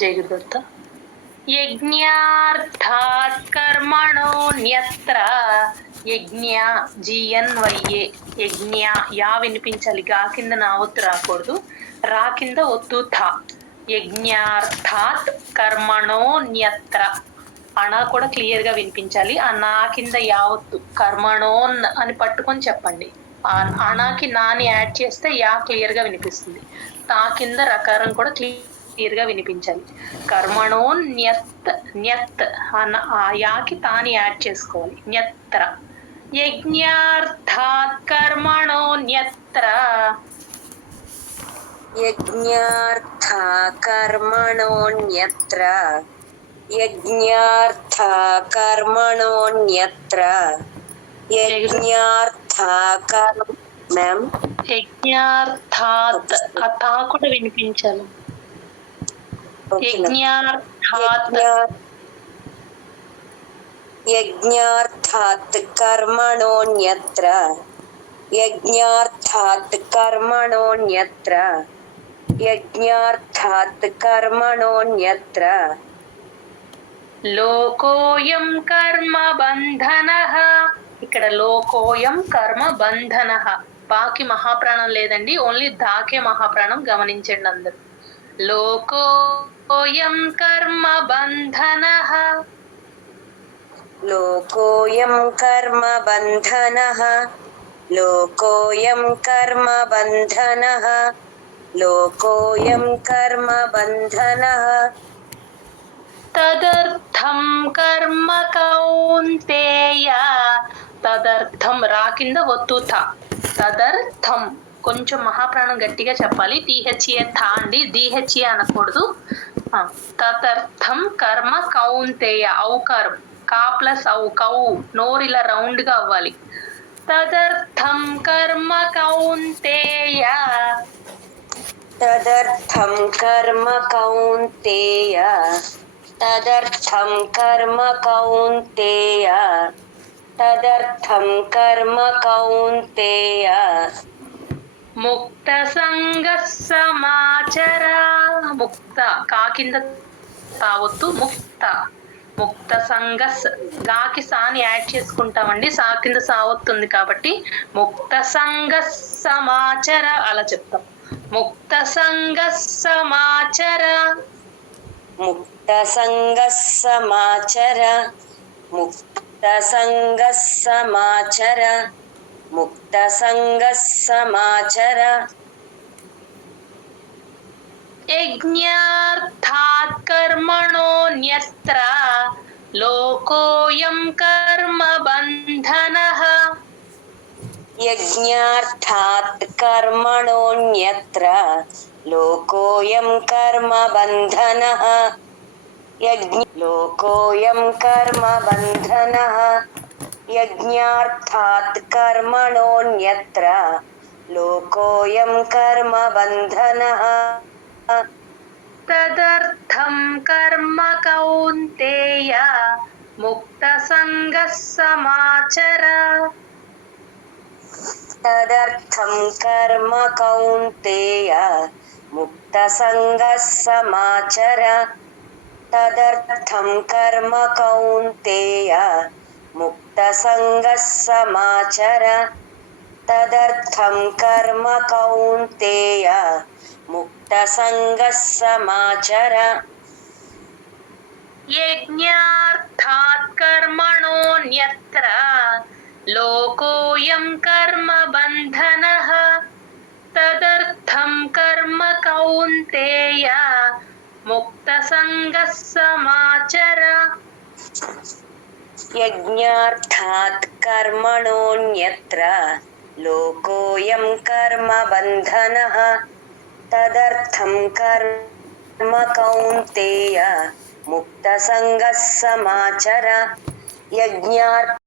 जय गुरुदत्त। यज्ञार्थात् कर्मणोऽन्यत्र యజ్ఞ జిఎన్వైఏ యజ్ఞ యా వినిపించాలి, గా కింద నా ఒత్తు రాకూడదు, రా కింద ఒత్తు థా. యజ్ఞార్థాత్ కర్మణోన్యత్ర అణ కూడా క్లియర్ గా వినిపించాలి. ఆ నా కింద యావత్తు కర్మణోన్ అని పట్టుకొని చెప్పండి. ఆ అణకి నాని యాడ్ చేస్తే యా క్లియర్ గా వినిపిస్తుంది. తా కింద రకారం కూడా క్లియర్ గా వినిపించాలి. కర్మణోన్యత్ న్యత్ ఆ యాకి తాని యాడ్ చేసుకోవాలి. న్యత్ర యజ్ఞార్థాత్ కర్మణోన్యత్ర యజ్ఞార్థ కర్మణోన్యత్ర యజ్ఞార్థ కర్మణోన్యత్ర యజ్ఞార్థ మ్యామ్ యజ్ఞార్థాత్ ఆ తా కూడా వినిపించాలి. యజ్ఞార్థాత్ యజ్ఞార్థాత్ కర్మణోన్యత్ర యజ్ఞార్థాత్ కర్మణోన్యత్ర యజ్ఞార్థాత్ కర్మణోన్యత్ర లోకోయం కర్మ బంధనః. ఇక్కడ లోకోయం కర్మ బంధనః. బాకి మహాప్రాణం లేదండి, ఓన్లీ దాకే మహాప్రాణం. గమనించండి అందరు. లోకోయం కర్మ బంధనః. లోకోయం కర్మ బంధనః లోకోయం కర్మ బంధనః లోకోయం కర్మ బంధనః తదర్థం కర్మ కౌంతేయ. తదర్థం రా కింద ఒత్తు థా. తదర్థం కొంచెం మహాప్రాణం గట్టిగా చెప్పాలి. టీహెచ్ఏ థా అండి, డిహెచ్ఏ అనకూడదు. తదర్థం కర్మ కౌంతేయ ఔకారం కా ప్లస్ ఔ కౌ నోరు ఇలా రౌండ్ గా అవ్వాలి. తదర్థం కర్మ కౌంతేయ. తదర్థం కర్మ కౌంతేయ తదర్థం కర్మ కౌంతేయ తదర్థం కర్మ కౌంతేయ ముక్త సంగ సమాచర. ముక్త కా కింద తావొత్తు ముక్త. ముక్త సంగస్ గాకి సాని యాడ్ చేసుకుంటామండి, సా కింద సావొత్తుంది కాబట్టి ముక్త సంగ సమాచర అలా చెప్తాం. ముక్త సంగ సమాచర. ముక్త సంగ సమాచర ముక్త సంగ సమాచర ముక్త సంగ సమాచర యజ్ఞార్థాత్ కర్మణోన్యత్ర లోకోయం కర్మ బంధనః. యజ్ఞార్థాత్ కర్మణోన్యత్ర లోకోయం కర్మ బంధనః లోకోయం కర్మ బంధనః యజ్ఞార్థాత్ కర్మణోన్యత్ర లోకోయం కర్మ బంధనః తదర్థం కర్మ కౌంతేయ ముక్త సంగ సమాచర. తదర్థం కర్మ కౌంతేయ ముక్త సంగ సమాచర తదర్థం కర్మ కౌంతేయ ముక్త సంగ సమాచర తదర్థం కర్మ కౌంతేయ ముక్త సంగ సమాచర యజ్ఞార్థాత్ కర్మణోన్యత్ర లోకోయం కర్మ బంధనః. తదర్థం కర్మ కౌంతేయ ముక్త సంగ సమాచర. యజ్ఞార్థాత్ కర్మణోన్యత్ర లోకోయం కర్మ బంధనః తదర్థం కర్మ కౌంతేయ ముక్త సంగ సమాచర యజ్ఞార్థ